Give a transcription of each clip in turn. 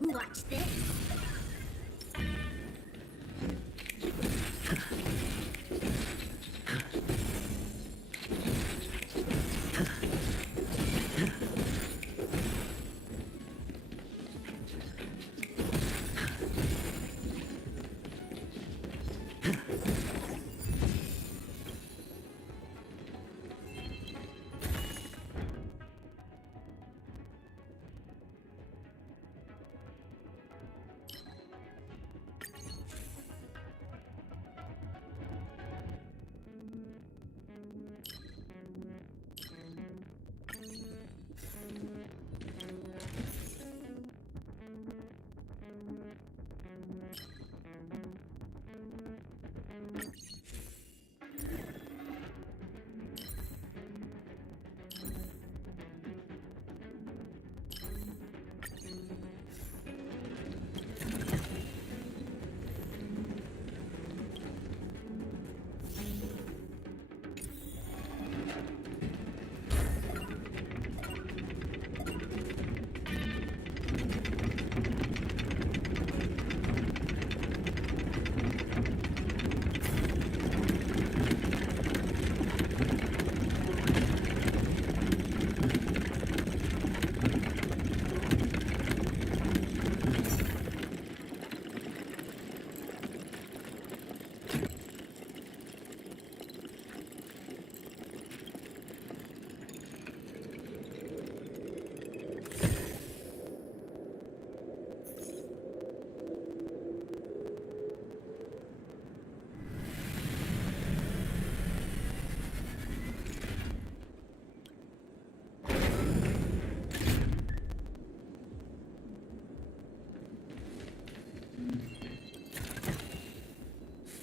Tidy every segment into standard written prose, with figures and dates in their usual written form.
Watch this.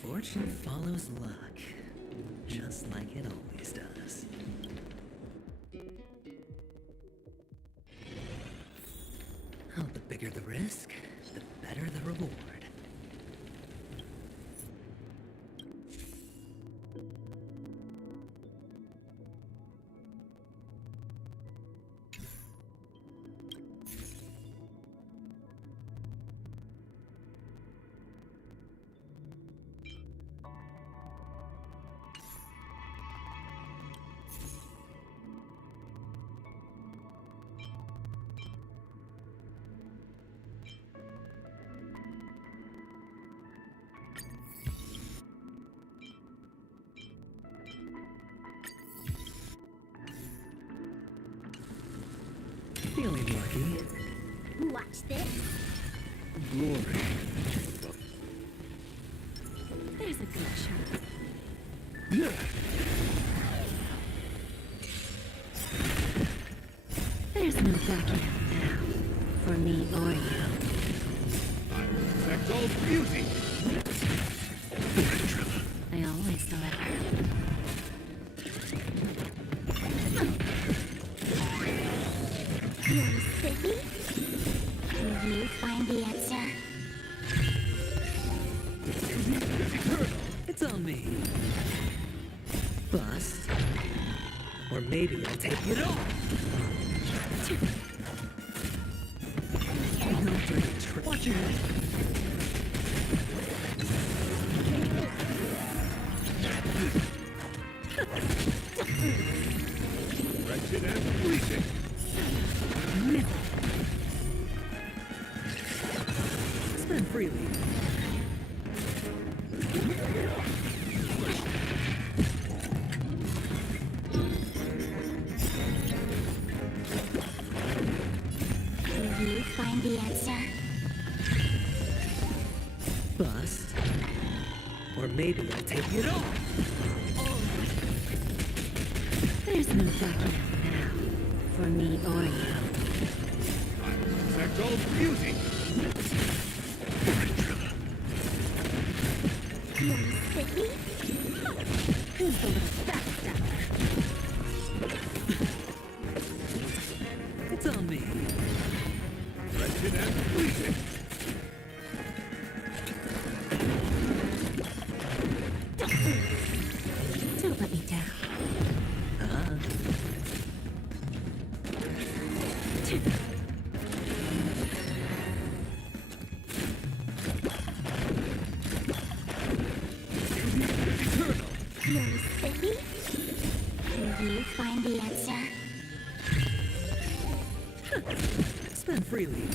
Fortune follows luck, just like it always does. Oh, the bigger the risk, the better the reward. Feeling lucky. Watch this. Glory. There's a good shot. There's no backing out now, for me or you. I respect all beauty. I always deliver. Bust. Or maybe I'll take it all. No dirty trick. Watch your head. Wretched and fleeting. Spend freely. Will you find the answer? Bust. Or maybe I'll take it all. There's no backing out now. For me or you. Protect all beauty. You sticky? Who's the little backstabber? It's on me. Wretched and fleeting. Don't let me down. You're sticky? Will you find the answer? Spend freely.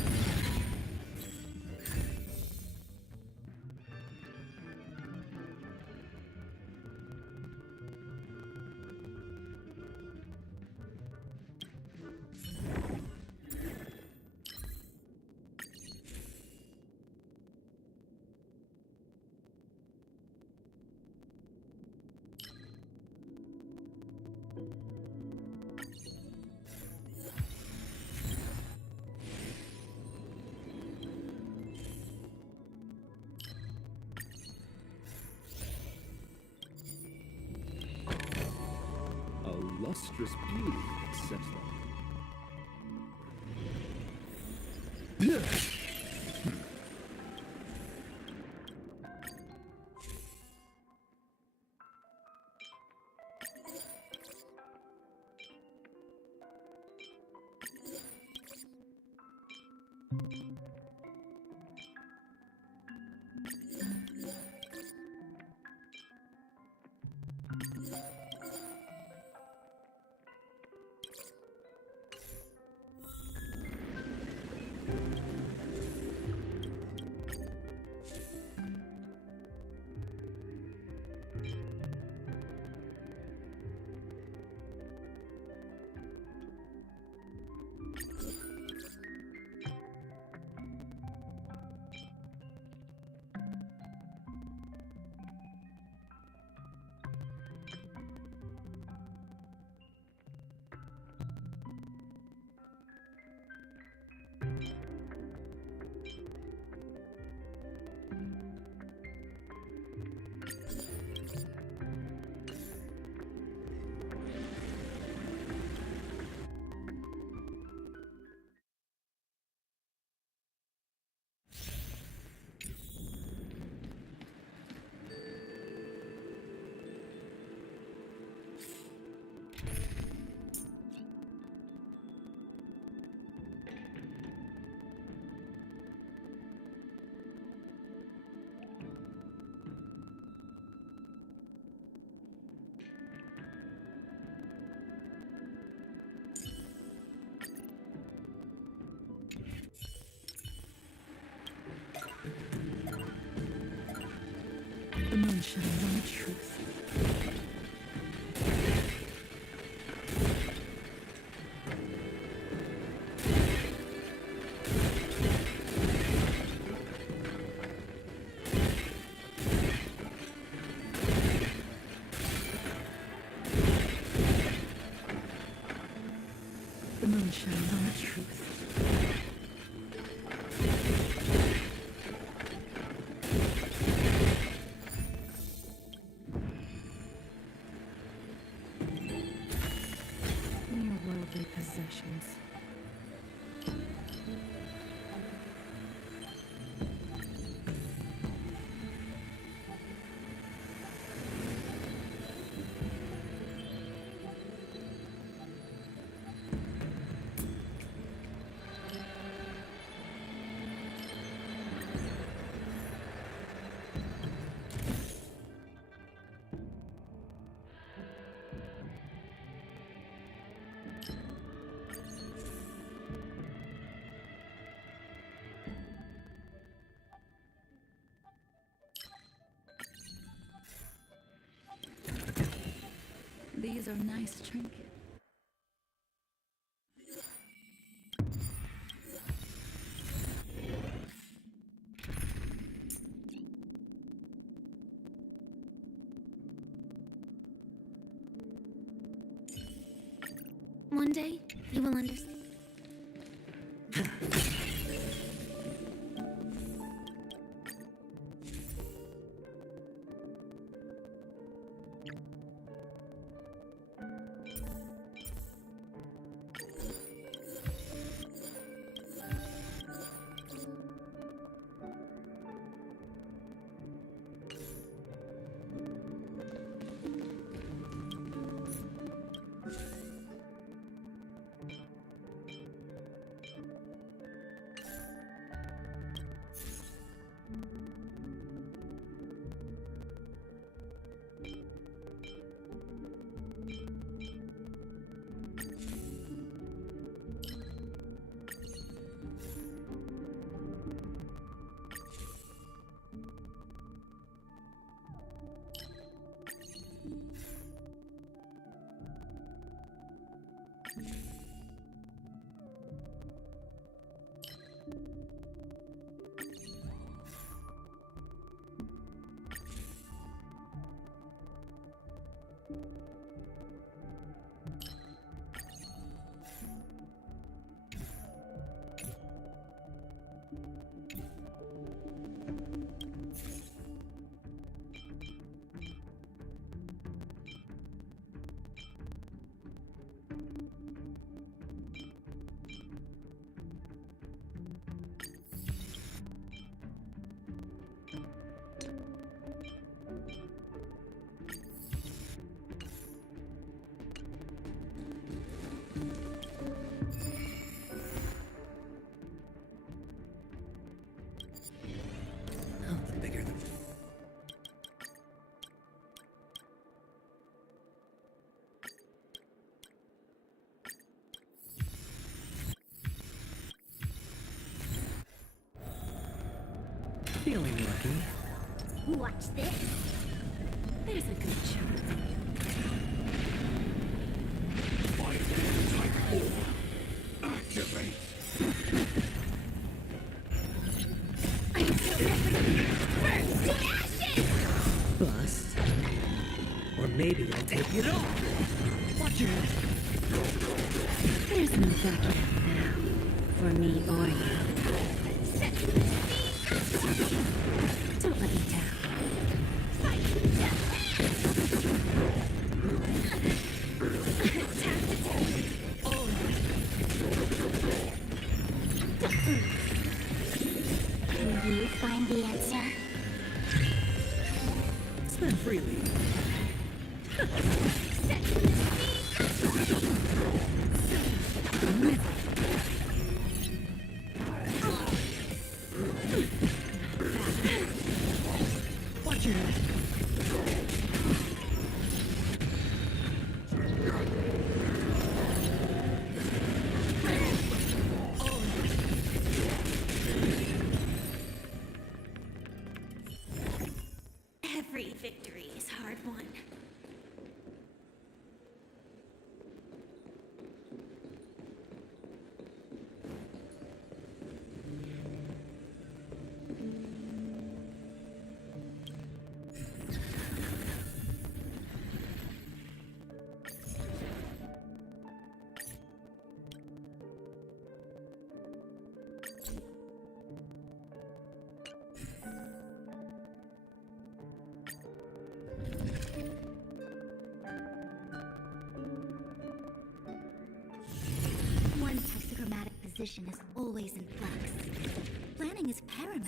A lustrous beauty, etc. The moon shines on the truth. The moon shines on the truth. Mere worldly possessions. These are nice trinkets. One day, you will understand. Oh, the bigger the... Feeling lucky. Watch this. There's a good shot. Type 4. Activate. I'm so ready. Burn to ashes! Bust. Or maybe I'll take it off. Watch your head. There's no backing out now. For me or you. Don't let me down. Will you find the answer? Spend freely. Watch your head. Every victory is hard won. One's hexagrammatic position is always in flux. Planning is paramount.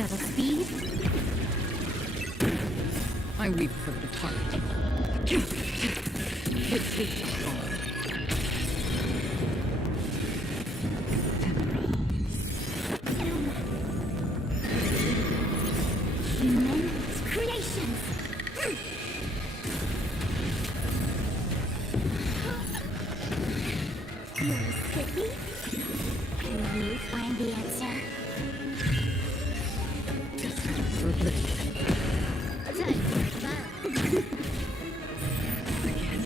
double speed. I weep for the departed. It's HSR. Human creations. You skip me? Can you find the answer? For bliss. Time for fun. Again.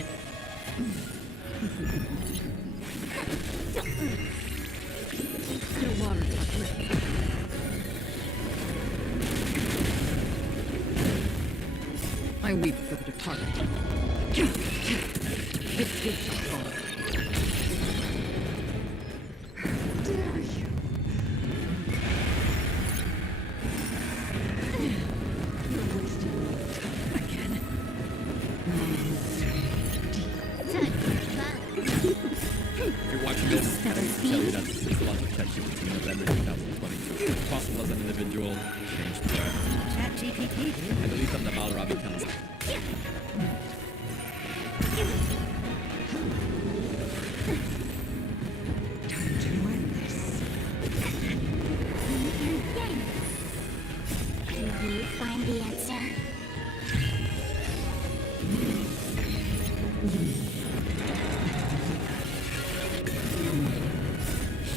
Your water chocolate. I weep for the departed. It's HSR. Dare you? You're wasting my time. Again. Time for fun. If you're watching this, I can tell you that it's a lot of ChatGPT in November 2022. Possible as an individual, changed to ChatGPT. I believe that Naval Ravikant. Time to end this. Can you find the answer?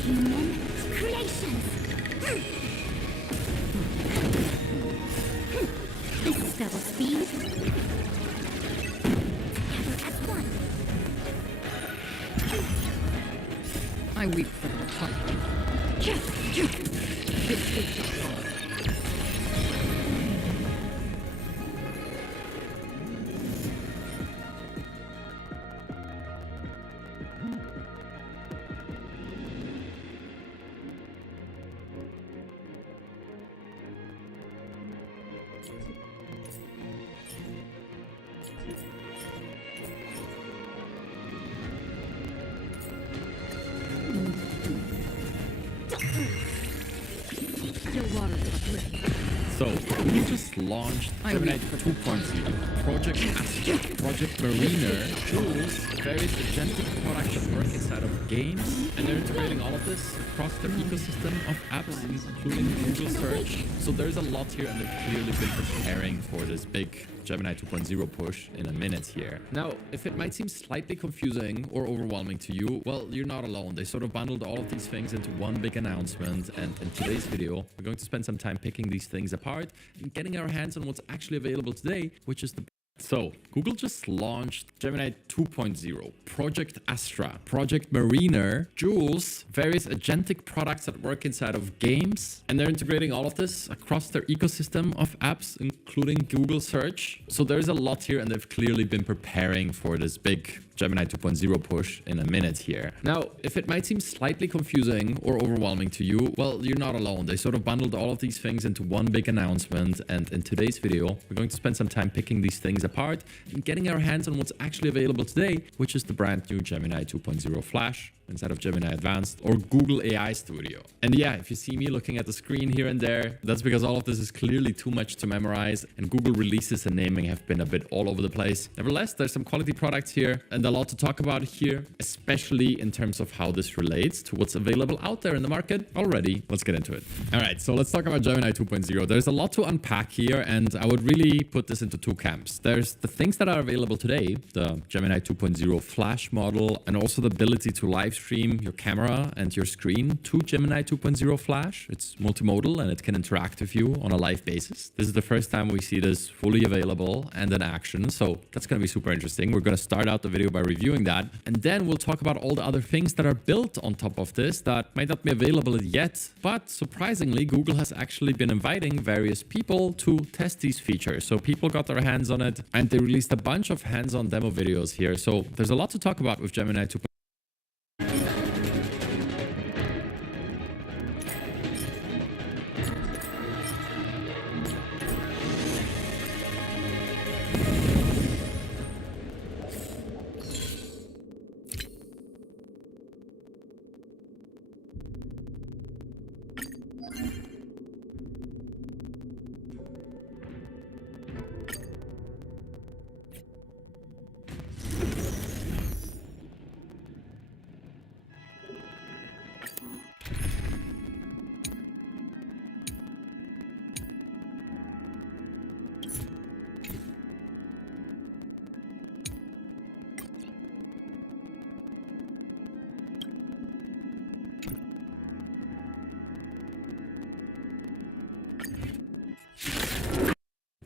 Human creations. This is double speed. Together as one. I weep for the departed. It's HSR. Your water chocolate. So, we just launched Gemini 2.0, Project Astra, Project Mariner, tools, various agentic products that work inside of games, and they're integrating all of this across their ecosystem of apps, including Google Search. So there's a lot here, and they've clearly been preparing for this big Gemini 2.0 push in a minute here. Now, if it might seem slightly confusing or overwhelming to you, well, you're not alone. They sort of bundled all of these things into one big announcement, and in today's video, we're going to spend some time picking these things apart and getting our hands on what's actually available today, which is the So, Google just launched Gemini 2.0, Project Astra, Project Mariner, Jules, various agentic products that work inside of games, and they're integrating all of this across their ecosystem of apps, including Google Search. So there's a lot here, and they've clearly been preparing for this big Gemini 2.0 push in a minute here. Now, if it might seem slightly confusing or overwhelming to you, well, you're not alone. They sort of bundled all of these things into one big announcement, and in today's video, we're going to spend some time picking these things apart and getting our hands on what's actually available today, which is the brand new Gemini 2.0 Flash inside of Gemini Advanced or Google AI Studio. And yeah, if you see me looking at the screen here and there, that's because all of this is clearly too much to memorize, and Google releases and naming have been a bit all over the place. Nevertheless, there's some quality products here and a lot to talk about here, especially in terms of how this relates to what's available out there in the market already. Let's get into it. All right, so let's talk about Gemini 2.0. There's a lot to unpack here, and I would really put this into two camps. There's the things that are available today, the Gemini 2.0 Flash model, and also the ability to live stream your camera and your screen to Gemini 2.0 Flash. It's multimodal and it can interact with you on a live basis. This is the first time we see this fully available and in action, so that's going to be super interesting. We're going to start out the video by reviewing that, and then we'll talk about all the other things that are built on top of this that might not be available yet, but surprisingly, Google has actually been inviting various people to test these features. So people got their hands on it, and they released a bunch of hands-on demo videos here. So there's a lot to talk about with Gemini 2.0.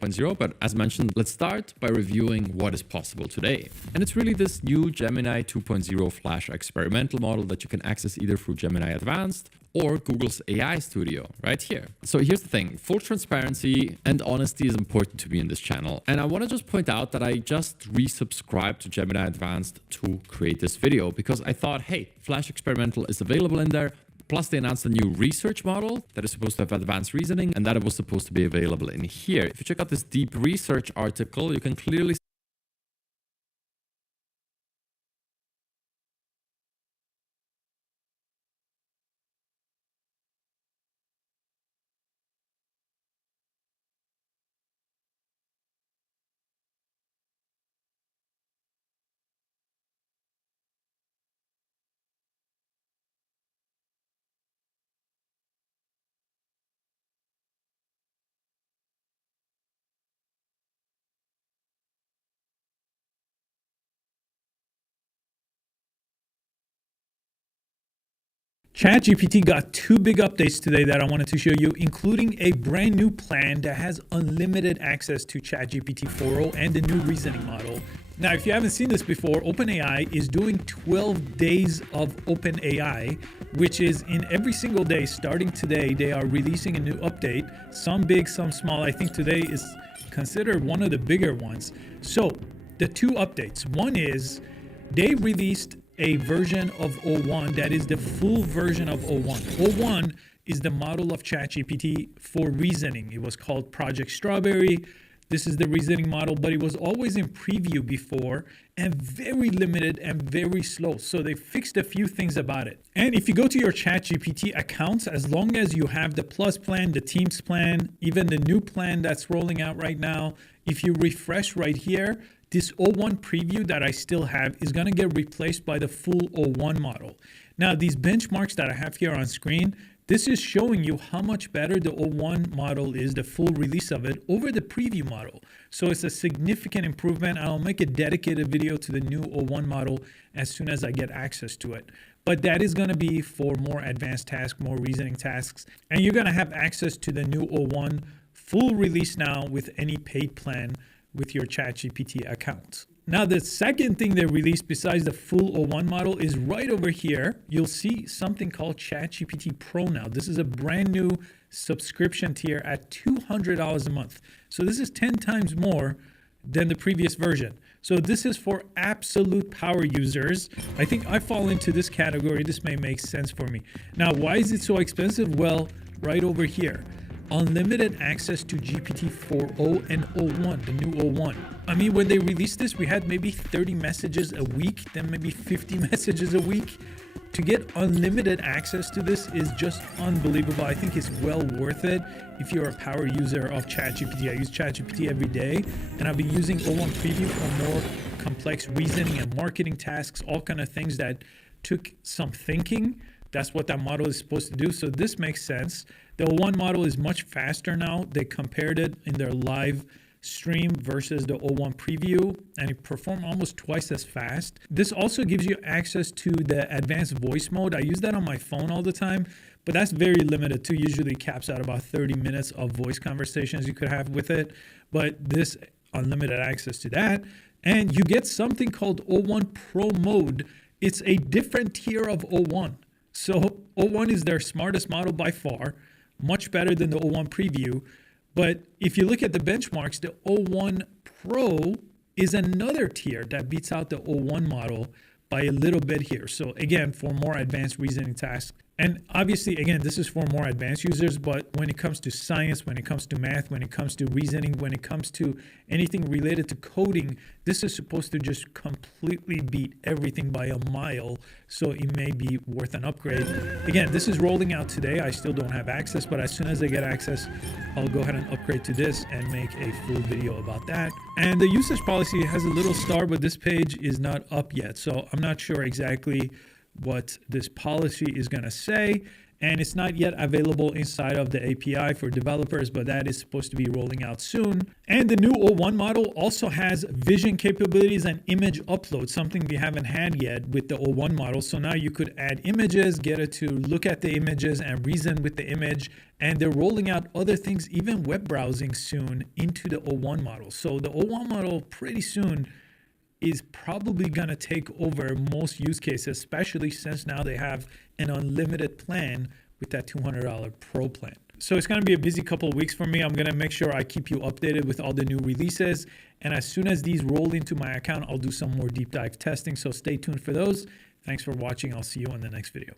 2.0, but as mentioned, let's start by reviewing what is possible today. And it's really this new Gemini 2.0 Flash experimental model that you can access either through Gemini Advanced or Google's AI Studio right here. So here's the thing, full transparency and honesty is important to me in this channel. And I want to just point out that I just resubscribed to Gemini Advanced to create this video because I thought, hey, Flash experimental is available in there. Plus, they announced a new research model that is supposed to have advanced reasoning and that it was supposed to be available in here. If you check out this deep research article, you can clearly ChatGPT got two big updates today that I wanted to show you, including a brand new plan that has unlimited access to ChatGPT 4.0 and the new reasoning model. Now, if you haven't seen this before, OpenAI is doing 12 days of OpenAI, which is in every single day. Starting today, they are releasing a new update, some big, some small. I think today is considered one of the bigger ones. So the two updates, one is they released a version of O1 that is the full version of O1. O1 is the model of ChatGPT for reasoning. It was called Project Strawberry. This is the reasoning model, but it was always in preview before and very limited and very slow. So they fixed a few things about it. And if you go to your ChatGPT accounts, as long as you have the Plus plan, the Teams plan, even the new plan that's rolling out right now, if you refresh right here, this O1 preview that I still have is going to get replaced by the full O1 model. Now, these benchmarks that I have here on screen, this is showing you how much better the O1 model is, the full release of it, over the preview model. So it's a significant improvement. I'll make a dedicated video to the new O1 model as soon as I get access to it. But that is going to be for more advanced tasks, more reasoning tasks. And you're going to have access to the new O1 full release now with any paid plan with your ChatGPT account. Now, the second thing they released besides the full O1 model is right over here. You'll see something called ChatGPT Pro now. This is a brand new subscription tier at $200 a month. So this is 10 times more than the previous version. So this is for absolute power users. I think I fall into this category. This may make sense for me. Now, why is it so expensive? Well, right over here. Unlimited access to GPT-4o and O1, the new O1. I mean, when they released this, we had maybe 30 messages a week, then maybe 50 messages a week. To get unlimited access to this is just unbelievable. I think it's well worth it if you're a power user of ChatGPT. I use ChatGPT every day, and I've been using O1 Preview for more complex reasoning and marketing tasks, all kind of things that took some thinking. That's what that model is supposed to do. So this makes sense. The O1 model is much faster now. They compared it in their live stream versus the O1 preview, and it performed almost twice as fast. This also gives you access to the advanced voice mode. I use that on my phone all the time, but that's very limited too. Usually caps out about 30 minutes of voice conversations you could have with it, but this unlimited access to that. And you get something called O1 Pro mode. It's a different tier of O1. So O1 is their smartest model by far, much better than the O1 preview. But if you look at the benchmarks, the O1 Pro is another tier that beats out the O1 model by a little bit here. So again, for more advanced reasoning tasks. And obviously, again, this is for more advanced users, but when it comes to science, when it comes to math, when it comes to reasoning, when it comes to anything related to coding, this is supposed to just completely beat everything by a mile. So it may be worth an upgrade. Again, this is rolling out today. I still don't have access, but as soon as I get access, I'll go ahead and upgrade to this and make a full video about that. And the usage policy has a little star, but this page is not up yet. So I'm not sure exactly what this policy is going to say. and it's not yet available inside of the API for developers, but that is supposed to be rolling out soon. And the new O1 model also has vision capabilities and image upload, something we haven't had yet with the O1 model. So now you could add images, get it to look at the images and reason with the image. And they're rolling out other things, even web browsing soon, into the O1 model. So the O1 model pretty soon is probably going to take over most use cases, especially since now they have an unlimited plan with that $200 Pro plan. So it's going to be a busy couple of weeks for me. I'm going to make sure I keep you updated with all the new releases. And as soon as these roll into my account, I'll do some more deep dive testing. So stay tuned for those. Thanks for watching. I'll see you in the next video.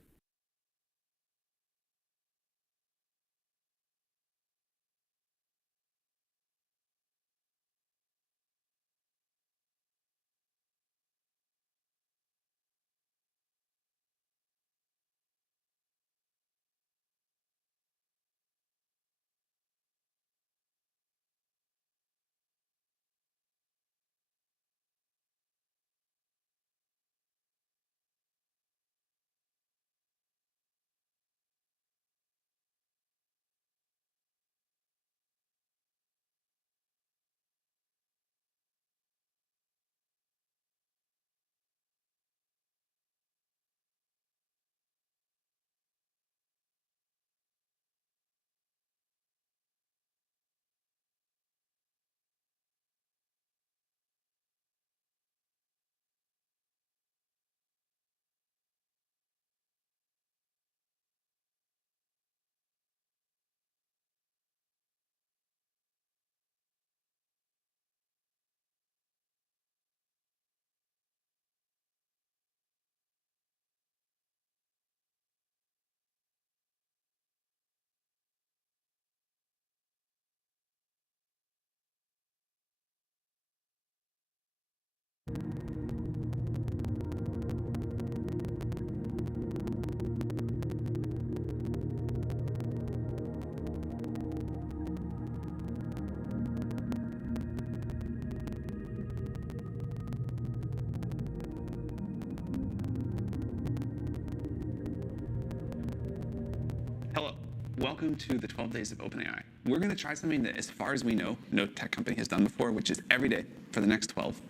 Hello, welcome to the 12 days of OpenAI. We're going to try something that, as far as we know, no tech company has done before, which is every day for the next 12,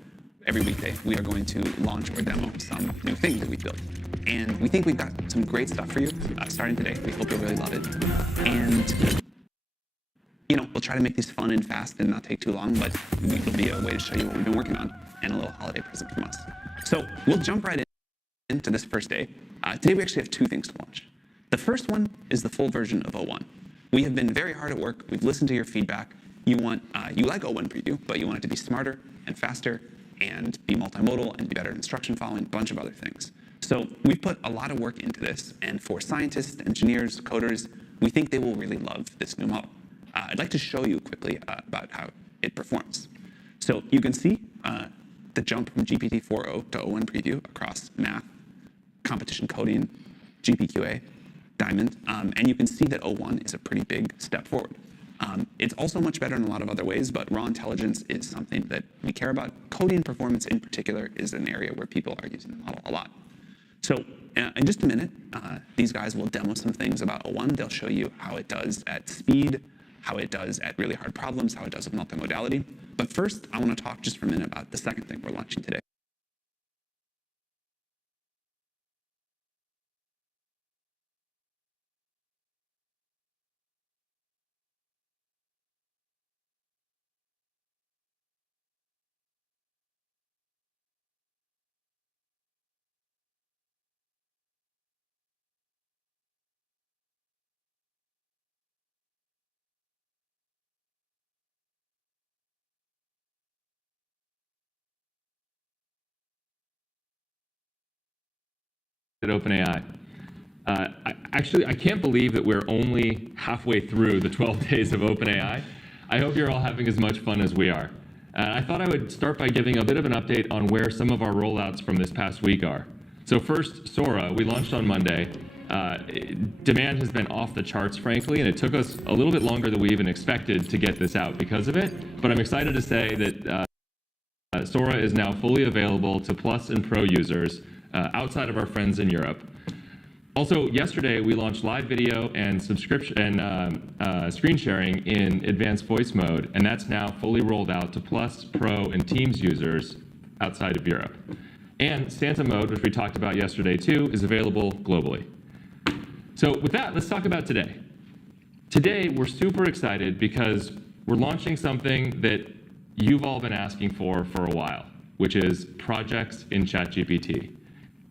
every weekday, we are going to launch or demo some new thing that we built. And we think we've got some great stuff for you starting today. We hope you'll really love it. And, you know, we'll try to make these fun and fast and not take too long, but it'll be a way to show you what we've been working on and a little holiday present from us. So we'll jump right into this first day. Today we actually have two things to launch. The first one is the full version of O1. We have been very hard at work. We've listened to your feedback. You like O1 Preview, but you want it to be smarter and faster and be multimodal and be better at instruction following, a bunch of other things. So we've put a lot of work into this, and for scientists, engineers, coders, we think they will really love this new model. I'd like to show you quickly about how it performs. So you can see the jump from GPT-4o to O1 Preview across math, competition coding, GPQA, Diamond, and you can see that O1 is a pretty big step forward. It's also much better in a lot of other ways, but raw intelligence is something that we care about. Coding performance in particular is an area where people are using the model a lot. So in just a minute, these guys will demo some things about O1. They'll show you how it does at speed, how it does at really hard problems, how it does with multimodality. But first, I want to talk just for a minute about the second thing we're launching today. At OpenAI. I can't believe that we're only halfway through the 12 days of OpenAI. I hope you're all having as much fun as we are. I thought I would start by giving a bit of an update on where some of our rollouts from this past week are. So first, Sora, we launched on Monday. Demand has been off the charts, frankly, and it took us a little bit longer than we even expected to get this out because of it. But I'm excited to say that Sora is now fully available to Plus and Pro users outside of our friends in Europe. Also, yesterday we launched live video and subscription and screen sharing in advanced voice mode, and that's now fully rolled out to Plus, Pro, and Teams users outside of Europe. And Santa mode, which we talked about yesterday too, is available globally. So with that, let's talk about today. Today, we're super excited because we're launching something that you've all been asking for a while, which is projects in ChatGPT.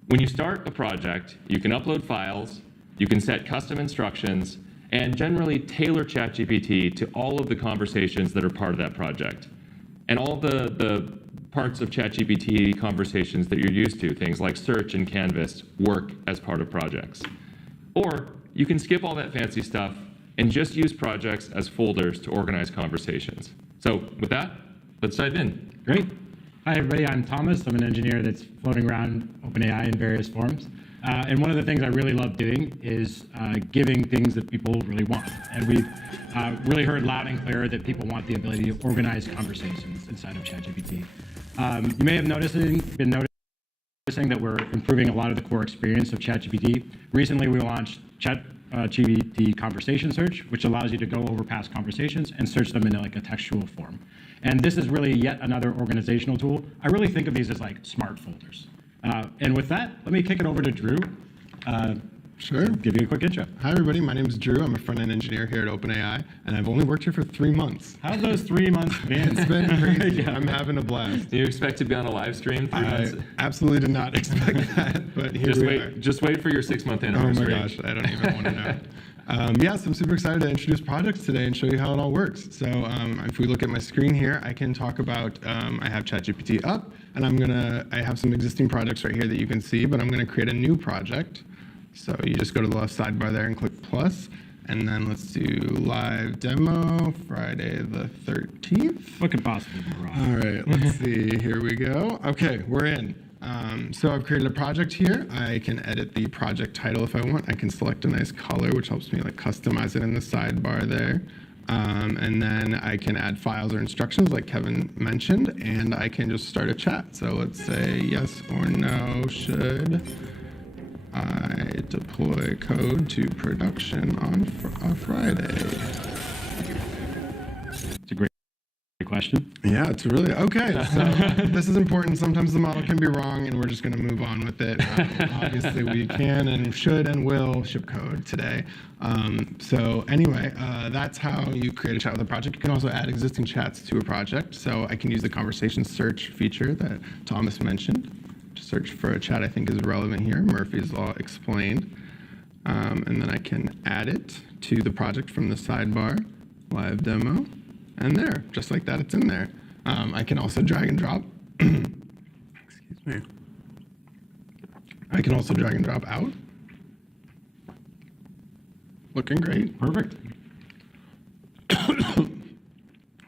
When you start a project, you can upload files, you can set custom instructions, and generally tailor ChatGPT to all of the conversations that are part of that project. And all the parts of ChatGPT conversations that you're used to, things like search and Canvas, work as part of projects. Or you can skip all that fancy stuff and just use projects as folders to organize conversations. So with that, let's dive in. Great. Hi, everybody. I'm Thomas. I'm an engineer that's floating around OpenAI in various forms. And one of the things I really love doing is giving things that people really want. And we've really heard loud and clear that people want the ability to organize conversations inside of ChatGPT. You may have been noticing that we're improving a lot of the core experience of ChatGPT. Recently, we launched ChatGPT Conversation Search, which allows you to go over past conversations and search them in like a textual form. And this is really yet another organizational tool. I really think of these as like smart folders. And with that, let me kick it over to Drew. Sure. Give you a quick intro. Hi, everybody. My name is Drew. I'm a front-end engineer here at OpenAI, and I've only worked here for 3 months. How's those 3 months been? It's been crazy. Yeah. I'm having a blast. Do you expect to be on a live stream 3 months? I absolutely did not expect that, but here we are. Just wait for your 6-month Oh anniversary. my gosh, I don't even want to know. Yeah, so I'm super excited to introduce projects today and show you how it all works. So if we look at my screen here, I can talk about, I have ChatGPT up, and I have some existing projects right here that you can see, but I'm gonna create a new project. So you just go to the left sidebar there and click plus, and then let's do live demo, Friday the 13th. What could possibly go wrong? All right, let's see, here we go. Okay, we're in. So I've created a project here. I can edit the project title if I want. I can select a nice color, which helps me like customize it in the sidebar there. And then I can add files or instructions like Kevin mentioned, and I can just start a chat. So let's say yes or no, should I deploy code to production on Friday? It's a great question. Yeah, it's really, okay, so this is important. Sometimes the model can be wrong, and we're just going to move on with it. Obviously, we can and should and will ship code today. So anyway, that's how you create a chat with a project. You can also add existing chats to a project. So I can use the conversation search feature that Thomas mentioned to search for a chat I think is relevant here. Murphy's Law explained. And then I can add it to the project from the sidebar, live demo. And there, just like that, it's in there. I can also drag and drop. Excuse me. I can also drag and drop out. Looking great. Perfect.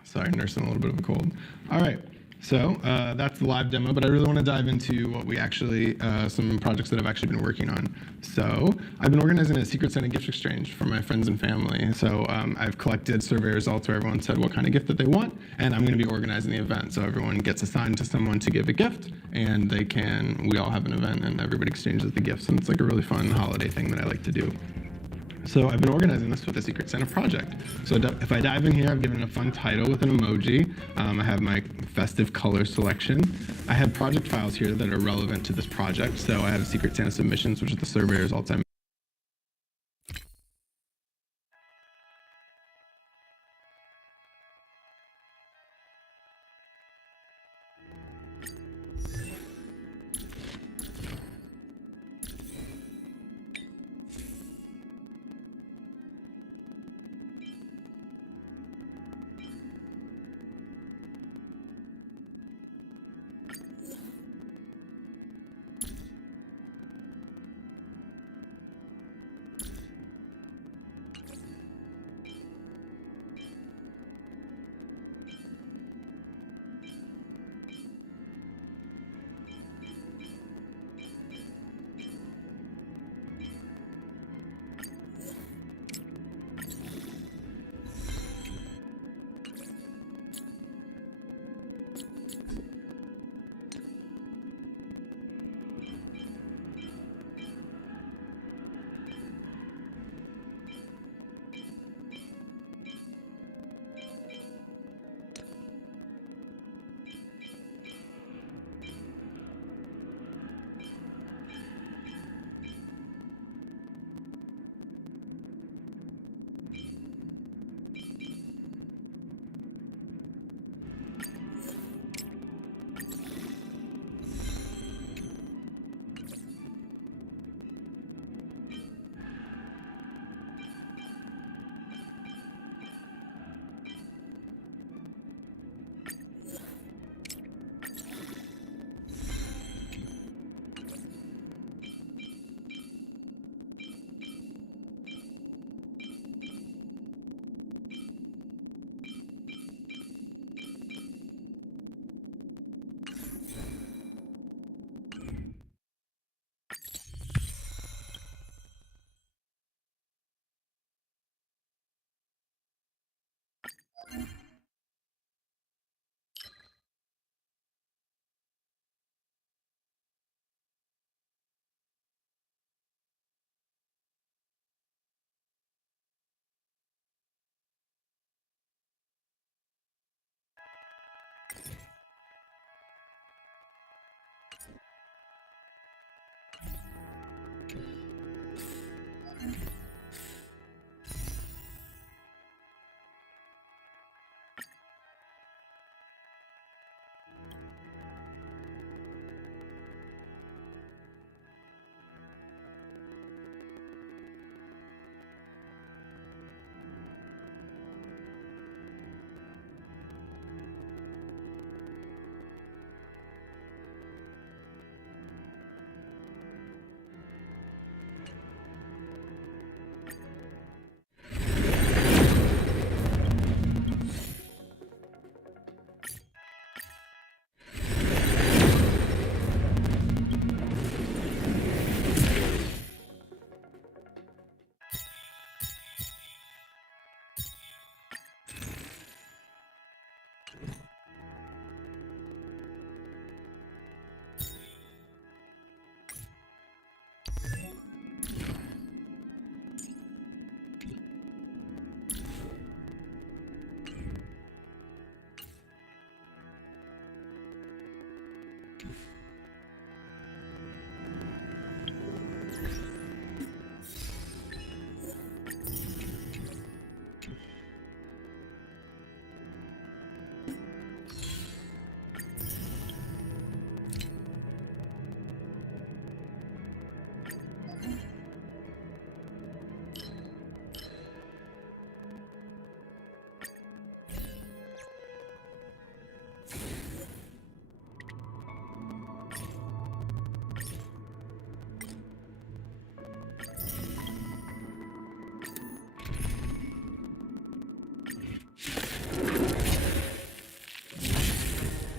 Sorry, nursing a little bit of a cold. All right, so that's the live demo, but I really want to dive into what we actually, some projects that I've actually been working on. So I've been organizing a Secret Santa gift exchange for my friends and family. So I've collected survey results where everyone said what kind of gift that they want, and I'm going to be organizing the event. So everyone gets assigned to someone to give a gift, and we all have an event, and everybody exchanges the gifts, and it's like a really fun holiday thing that I like to do. So I've been organizing this with the Secret Santa project. So if I dive in here, I've given it a fun title with an emoji. I have my festive color selection. I have project files here that are relevant to this project. So I have Secret Santa submissions, which is the survey results I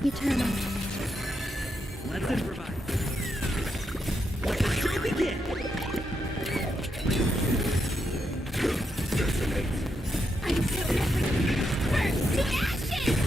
Eternal. Let's improvise. Let the show begin. I'm so burnt to ashes!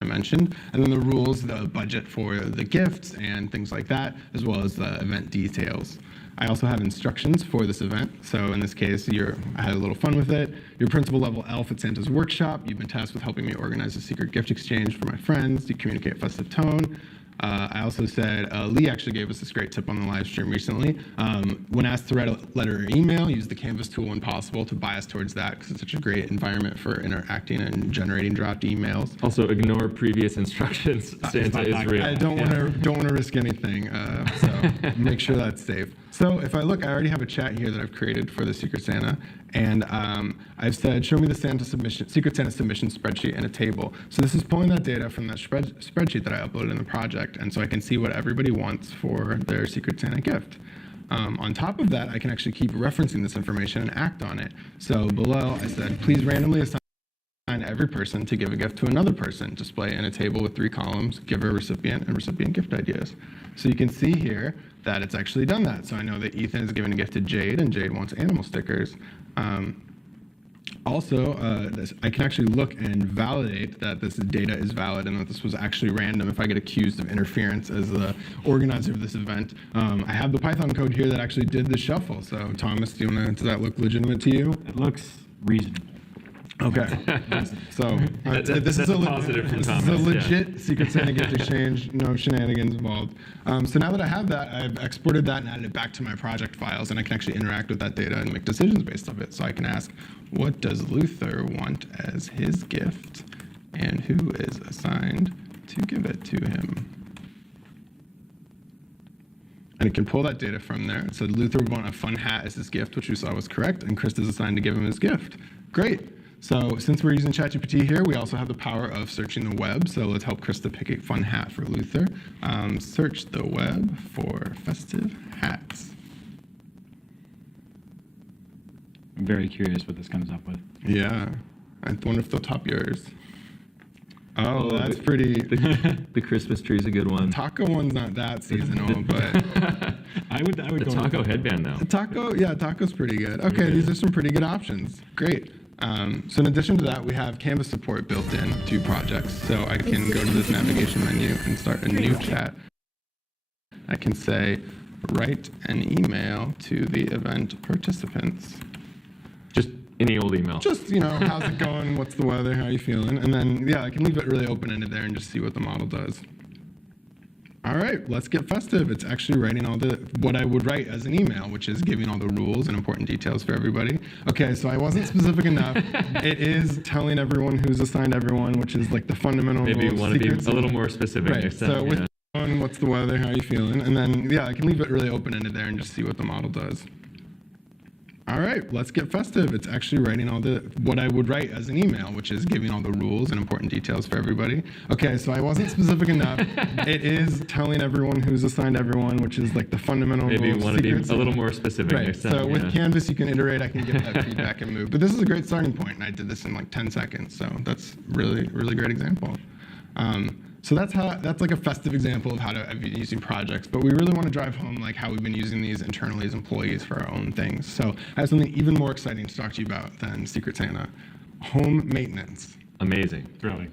I mentioned, and then the rules, the budget for the gifts and things like that, as well as the event details. I also have instructions for this event. So in this case, I had a little fun with it. Your principal level elf at Santa's workshop. You've been tasked with helping me organize a secret gift exchange for my friends to communicate festive tone. I also said, Lee actually gave us this great tip on the live stream recently. When asked to write a letter or email, use the Canvas tool when possible to bias towards that because it's such a great environment for interacting and generating draft emails. Also, ignore previous instructions. Santa is real. I don't want to risk anything, so make sure that's safe. So if I look, I already have a chat here that I've created for the Secret Santa, and I've said, show me the Secret Santa submission spreadsheet and a table. So this is pulling that data from that spreadsheet that I uploaded in the project, and so I can see what everybody wants for their Secret Santa gift. On top of that, I can actually keep referencing this information and act on it. So below, I said, please randomly assign every person to give a gift to another person. Display in a table with 3 columns, giver, recipient, and recipient gift ideas. So you can see here that it's actually done that. So I know that Ethan is giving a gift to Jade, and Jade wants animal stickers. I can actually look and validate that this data is valid and that this was actually random if I get accused of interference as the organizer of this event. I have the Python code here that actually did the shuffle. So Thomas, does that look legitimate to you? It looks reasonable. Okay. So this is a legit Secret Santa gift exchange, no shenanigans involved. So now that I have that, I've exported that and added it back to my project files, and I can actually interact with that data and make decisions based off it. So I can ask, what does Luther want as his gift, and who is assigned to give it to him? And it can pull that data from there. So Luther would want a fun hat as his gift, which we saw was correct, and Chris is assigned to give him his gift. Great. So since we're using ChatGPT here, we also have the power of searching the web. So let's help Krista pick a fun hat for Luther. Search the web for festive hats. I'm very curious what this comes up with. Yeah. I wonder if they'll top yours. Oh, that's pretty. The Christmas tree's a good one. Taco one's not that seasonal, but I would The go taco with headband, though. Taco's pretty good. Okay, these are some pretty good options. Great. So in addition to that, we have Canvas support built in to projects. So I can go to this navigation menu and start a new chat. I can say, write an email to the event participants. Just any old email. Just, how's it going? What's the weather? How are you feeling? And then, I can leave it really open-ended there and just see what the model does. All right, let's get festive. It's actually writing what I would write as an email, which is giving all the rules and important details for everybody. Okay, so I wasn't specific enough. It is telling everyone who's assigned everyone, which is like the fundamental rules. Maybe you want to be a little more specific. Right, so with what's the weather? How are you feeling? And then, I can leave it really open-ended there and just see what the model does. All right, let's get festive. It's actually writing what I would write as an email, which is giving all the rules and important details for everybody. Okay, so I wasn't specific enough. It is telling everyone who's assigned everyone, which is like the fundamental Maybe rules. you want to be a little more specific right. next time. So with Canvas, you can iterate. I can get that feedback and move. But this is a great starting point, and I did this in like 10 seconds. So that's really, really great example. So that's like a festive example of how to be using projects, but we really want to drive home like how we've been using these internally as employees for our own things. So I have something even more exciting to talk to you about than Secret Santa: home maintenance. Amazing. Thrilling.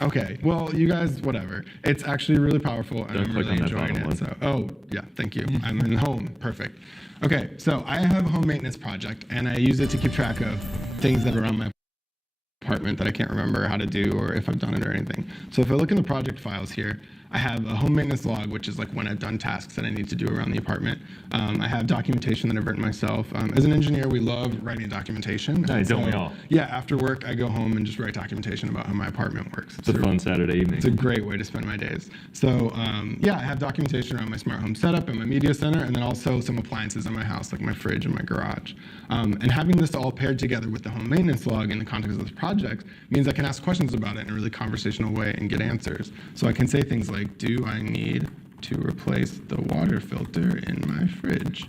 Okay, well, you guys, whatever. It's actually really powerful, and Don't I'm click really on that enjoying bottom it. one. So, yeah, thank you. I'm in home, perfect. Okay, so I have a home maintenance project, and I use it to keep track of things that are on my apartment that I can't remember how to do or if I've done it or anything. So if I look in the project files here, I have a home maintenance log, which is like when I've done tasks that I need to do around the apartment. I have documentation that I've written myself. As an engineer, we love writing documentation. Don't we all? Yeah, after work, I go home and just write documentation about how my apartment works. It's a fun Saturday evening. It's a great way to spend my days. So I have documentation around my smart home setup and my media center, and then also some appliances in my house, like my fridge and my garage. And having this all paired together with the home maintenance log in the context of this project means I can ask questions about it in a really conversational way and get answers. So I can say things like, do I need to replace the water filter in my fridge?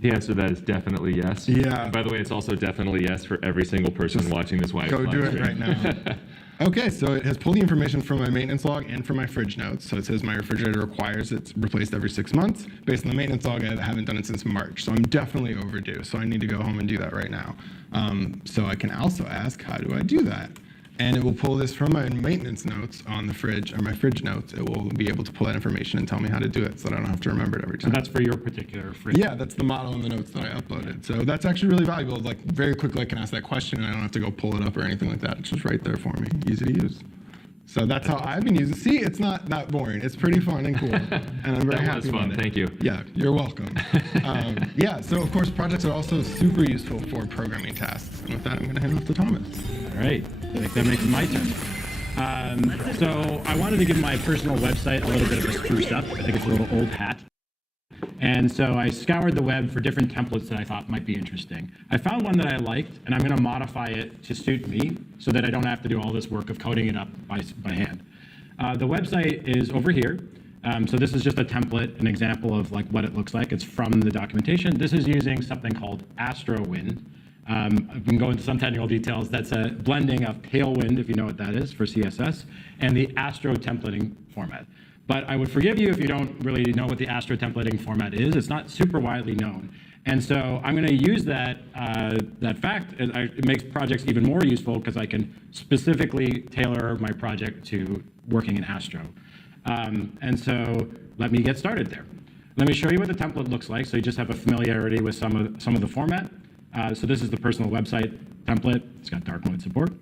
The answer to that is definitely yes. Yeah. And by the way, it's also definitely yes for every single person watching this live Go do it stream. right now. Okay, so it has pulled the information from my maintenance log and from my fridge notes. So it says my refrigerator requires it's replaced every 6 months. Based on the maintenance log, I haven't done it since March. So I'm definitely overdue. So I need to go home and do that right now. So I can also ask, how do I do that? And it will pull this from my maintenance notes on the fridge, or my fridge notes. It will be able to pull that information and tell me how to do it so that I don't have to remember it every So time. that's for your particular fridge. Yeah, that's the model in the notes that I uploaded. So that's actually really valuable. Like very quickly I can ask that question and I don't have to go pull it up or anything like that. It's just right there for me, easy to use. So that's how I've been using. See, it's not that boring. It's pretty fun and cool, and I'm very That happy was fun. about it. Thank you. Yeah, you're welcome. Yeah, so of course projects are also super useful for programming tasks. And with that, I'm going to hand off to Thomas. All right, I think that makes it my turn. So I wanted to give my personal website a little bit of a spruce up. I think it's a little old hat. And so I scoured the web for different templates that I thought might be interesting. I found one that I liked, and I'm going to modify it to suit me so that I don't have to do all this work of coding it up by hand. The website is over here. So this is just a template, an example of like what it looks like. It's from the documentation. This is using something called AstroWind. We can go into some technical details. That's a blending of Tailwind, if you know what that is, for CSS, and the Astro templating format. But I would forgive you if you don't really know what the Astro templating format is. It's not super widely known. And so I'm going to use that, that fact. It makes projects even more useful because I can specifically tailor my project to working in Astro. And so let me get started there. Let me show you what the template looks like so you just have a familiarity with some of the format. So this is the personal website template. It's got dark mode support,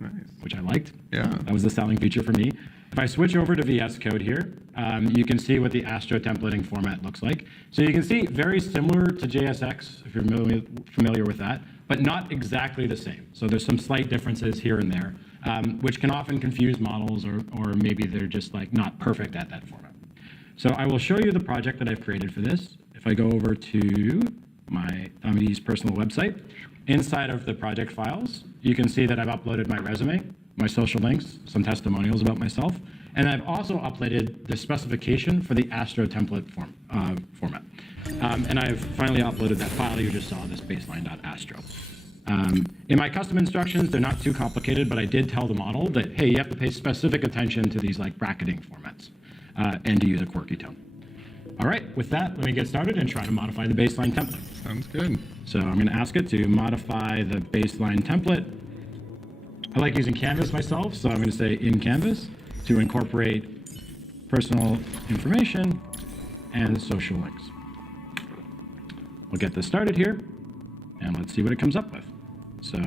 Nice. which I liked. Yeah. That was the selling feature for me. If I switch over to VS Code here, you can see what the Astro templating format looks like. So you can see very similar to JSX, if you're familiar with that, but not exactly the same. So there's some slight differences here and there, which can often confuse models, or maybe they're just like not perfect at that format. So I will show you the project that I've created for this. If I go over to my AMD's personal website, inside of the project files, you can see that I've uploaded my resume, my social links, some testimonials about myself, and I've also uploaded the specification for the Astro template format. And I've finally uploaded that file you just saw, this baseline.astro. In my custom instructions, they're not too complicated, but I did tell the model that, hey, you have to pay specific attention to these like bracketing formats and to use a quirky tone. All right, with that, let me get started and try to modify the baseline template. Sounds good. So I'm going to ask it to modify the baseline template. I like using Canvas myself, so I'm going to say in Canvas to incorporate personal information and social links. We'll get this started here, and let's see what it comes up with. So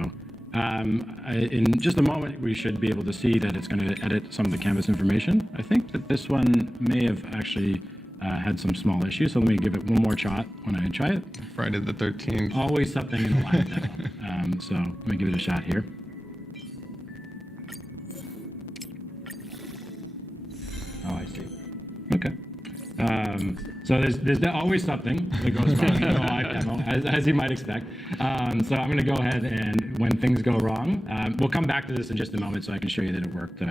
in just a moment, we should be able to see that it's going to edit some of the Canvas information. I think that this one may have actually had some small issues, so let me give it one more shot when I try it. Friday the 13th. Always something in the live demo. So let me give it a shot here. Oh, I see. Okay. So there's always something that goes wrong in the live demo, as you might expect. So I'm going to go ahead and when things go wrong, we'll come back to this in just a moment so I can show you that it worked.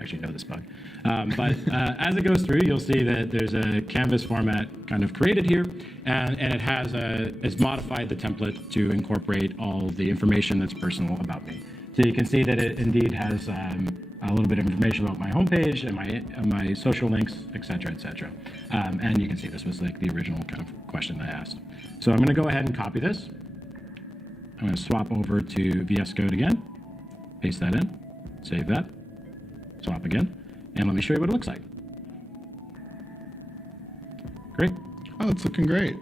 Actually know this bug. But as it goes through, you'll see that there's a Canvas format kind of created here, and it has modified the template to incorporate all the information that's personal about me. So you can see that it indeed has a little bit of information about my homepage and my social links, et cetera, et cetera. And you can see this was like the original kind of question I asked. So I'm going to go ahead and copy this. I'm going to swap over to VS Code again, paste that in, save that. Swap again, and let me show you what it looks like. Great. Oh, it's looking great.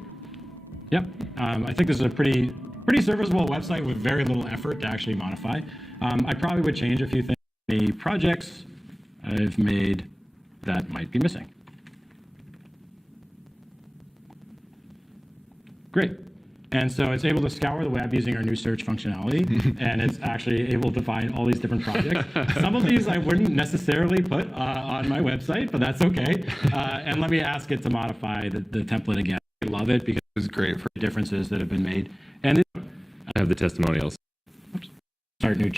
Yep. I think this is a pretty serviceable website with very little effort to actually modify. I probably would change a few things. Any projects I've made that might be missing. Great. And so it's able to scour the web using our new search functionality, and it's actually able to find all these different projects. Some of these I wouldn't necessarily put on my website, but that's okay. And let me ask it to modify the template again. I love it because It's great for the differences that have been made. And I have the testimonials. our new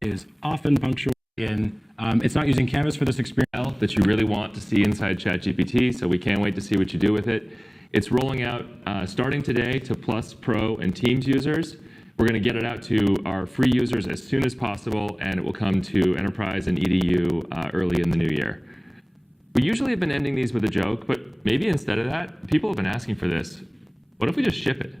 is often punctuated in. It's not using Canvas for this experience. That you really want to see inside ChatGPT, so we can't wait to see what you do with it. It's rolling out starting today to Plus, Pro, and Teams users. We're going to get it out to our free users as soon as possible, and it will come to Enterprise and EDU early in the new year. We usually have been ending these with a joke, but maybe instead of that, people have been asking for this. What if we just ship it?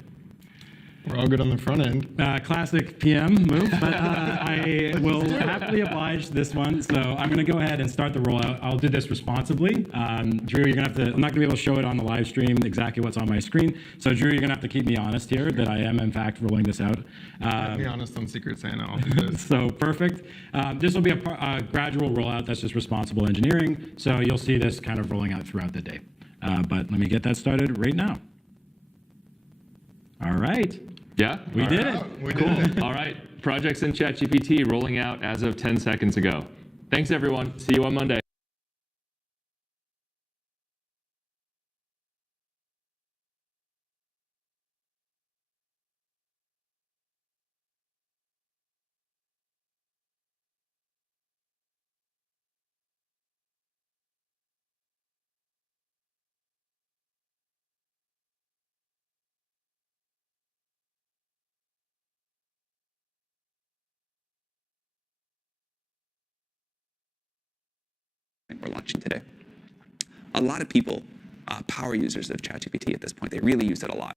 We're all good on the front end. Classic PM move, but I will happily oblige this one. So I'm going to go ahead and start the rollout. I'll do this responsibly. Drew, you're going to have to, I'm not going to be able to show it on the live stream exactly what's on my screen. So Drew, you're going to have to keep me honest here that I am in fact rolling this out. Keep me honest on Secret Santa. I'll do this. So perfect. This will be a gradual rollout. That's just responsible engineering. So you'll see this kind of rolling out throughout the day. But let me get that started right now. All right. Yeah? We did it. We did it. All right. Projects in ChatGPT rolling out as of 10 seconds ago. Thanks, everyone. See you on Monday. We're launching today. A lot of people, power users of ChatGPT at this point, they really use it a lot.